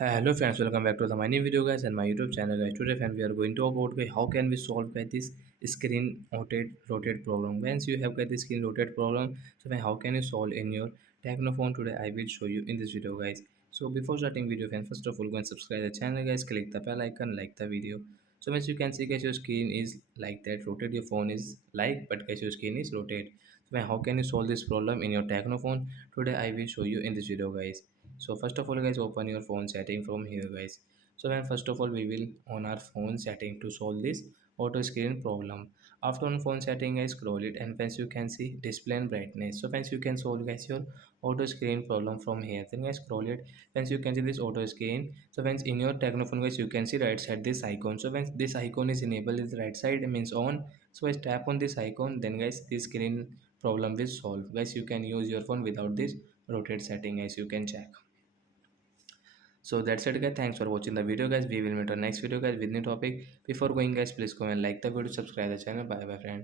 Hello friends, welcome back to my new video guys and my YouTube channel guys. Today friends we are going to about how can we solve this screen rotate problem. Once you have this screen rotate problem, so then how can you solve in your Tecno phone? Today I will show you in this video guys. So before starting video friends, first of all go and subscribe the channel guys, click the bell icon, like the video. So as you can see guys, your screen is like that, rotate your phone is like, but guys your screen is rotate. So then how can you solve this problem in your Tecno phone? Today I will show you in this video guys. So first of all guys, open your phone setting from here guys. So then first of all we will on our phone setting to solve this auto screen problem. After on phone setting guys, scroll it and once you can see display and brightness. So once you can solve guys your auto screen problem from here, then guys scroll it. Once you can see this auto screen, so once in your Technophone guys you can see right side this icon. So when this icon is enabled, is right side means on. So guys tap on this icon, then guys this screen problem will solve. Guys you can use your phone without this rotate setting, as you can check. So that's it guys, thanks for watching the video guys. We will meet on next video guys with new topic. Before going guys, please go and like the video, subscribe the channel. Bye bye friends.